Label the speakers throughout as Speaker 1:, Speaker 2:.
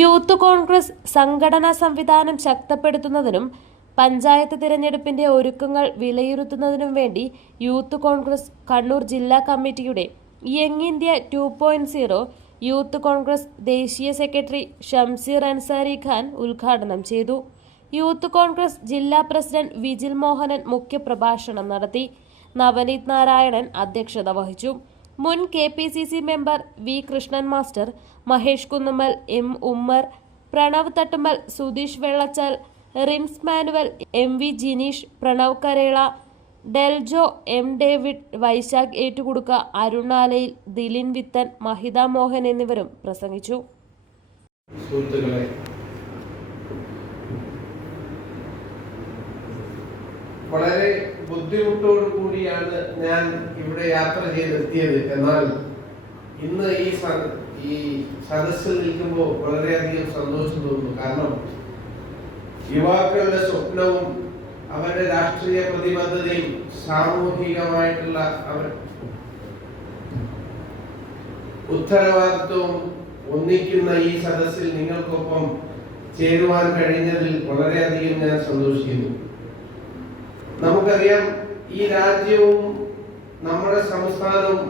Speaker 1: Youth Congress സംഘടനാ സംവിധാനം ശക്തപ്പെടുത്തുന്നതിനും പഞ്ചായത്ത് തിരഞ്ഞെടുപ്പിന്റെ ഒരുക്കങ്ങൾ വിലയിരുത്തുന്നതിനും വേണ്ടി യൂത്ത് കോൺഗ്രസ് കണ്ണൂർ ജില്ലാ കമ്മിറ്റിയുടെ young India two point zero youth Congress ദേശീയ സെക്രട്ടറി ഷംസീർ അൻസാരി ഖാൻ ഉദ്ഘാടനം ചെയ്തു. യൂത്ത് കോൺഗ്രസ് ജില്ലാ പ്രസിഡന്റ് വിജിൽ മോഹനൻ മുഖ്യപ്രഭാഷണം നടത്തി. നവനീത് നാരായണൻ അധ്യക്ഷത വഹിച്ചു. മുൻ K P C C member V Krishnan master Mahesh Kunnummal M Ummar Pranav Thattummal Sudheesh Vellachal Rims Manuel M V Jineesh Pranav Karela Deljo M David Vaishakh ഏറ്റുകൊടുക്ക അരുണാലയിൽ ദിലിൻ വിത്തൻ മഹിത മോഹൻ എന്നിവരും പ്രസംഗിച്ചു.
Speaker 2: വളരെ ബുദ്ധിമുട്ടോടു കൂടിയാണ് ഞാൻ ഇവിടെ യാത്ര ചെയ്തെത്തിയത്. എന്നാൽ ഇന്ന് ഈ ഈ സദസ്സിൽ നിൽക്കുമ്പോൾ വളരെയധികം സന്തോഷം തോന്നുന്നു. കാരണം യുവാക്കളുടെ സ്വപ്നവും അവരുടെ രാഷ്ട്രീയ പ്രതിബദ്ധതയും സാമൂഹികമായിട്ടുള്ള അവർ ഉത്തരവാദിത്വവും ഒന്നിക്കുന്ന ഈ സദസ്സിൽ നിങ്ങൾക്കൊപ്പം ചേരുവാൻ കഴിഞ്ഞതിൽ വളരെയധികം ഞാൻ സന്തോഷിക്കുന്നു. നമുക്കറിയാം ഈ രാജ്യവും നമ്മുടെ സംസ്ഥാനവും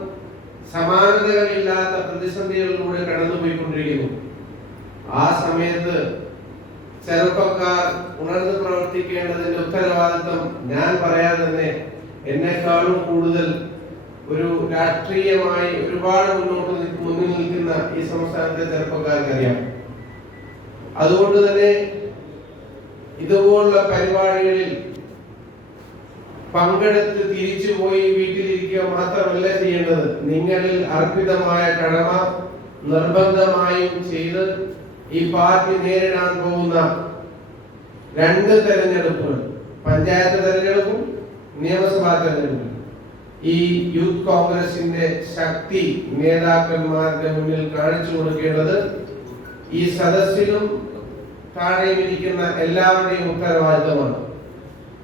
Speaker 2: സമാനതകളില്ലാത്ത പ്രതിസന്ധികളിലൂടെ കടന്നുപോയിക്കൊണ്ടിരിക്കുന്നു. ആ സമയത്ത് ചെറുപ്പക്കാർ ഉണർന്നു പ്രവർത്തിക്കേണ്ടതിന്റെ ഉത്തരവാദിത്വം ഞാൻ പറയാതെ തന്നെ എന്നെക്കാളും കൂടുതൽ ഒരു രാഷ്ട്രീയമായി ഒരുപാട് മുന്നോട്ട് മുന്നിൽ നിൽക്കുന്ന ഈ സംസ്ഥാനത്തെ ചെറുപ്പക്കാർക്ക് അറിയാം അതുകൊണ്ട് തന്നെ ഇതുപോലുള്ള പരിപാടികളിൽ പങ്കെടുത്ത് തിരിച്ചു പോയി വീട്ടിലിരിക്കുക മാത്രമല്ല ചെയ്യേണ്ടത്. നിങ്ങളിൽ അർപ്പിതമായ കടമ നിർബന്ധമായും ചെയ്ത് ഈ പാർട്ടി നേരിടാൻ പോകുന്ന രണ്ട് തെരഞ്ഞെടുപ്പുകൾ പഞ്ചായത്ത് തെരഞ്ഞെടുപ്പും നിയമസഭാ തെരഞ്ഞെടുപ്പും. ഈ യൂത്ത് കോൺഗ്രസിന്റെ ശക്തി നേതാക്കന്മാരുടെ മുന്നിൽ കാണിച്ചു കൊടുക്കേണ്ടത് ഈ സദസ്സിലും താഴെയും ഇരിക്കുന്ന എല്ലാവരുടെയും ഉത്തരവാദിത്തമാണ്.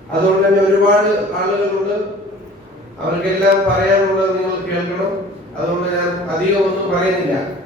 Speaker 2: അതുകൊണ്ട് തന്നെ ഒരുപാട് ആളുകളുണ്ട്. അവർക്കെല്ലാം പറയാനുള്ളത് നിങ്ങൾ കേൾക്കണം. അതുകൊണ്ട് ഞാൻ അധികം ഒന്നും പറയുന്നില്ല.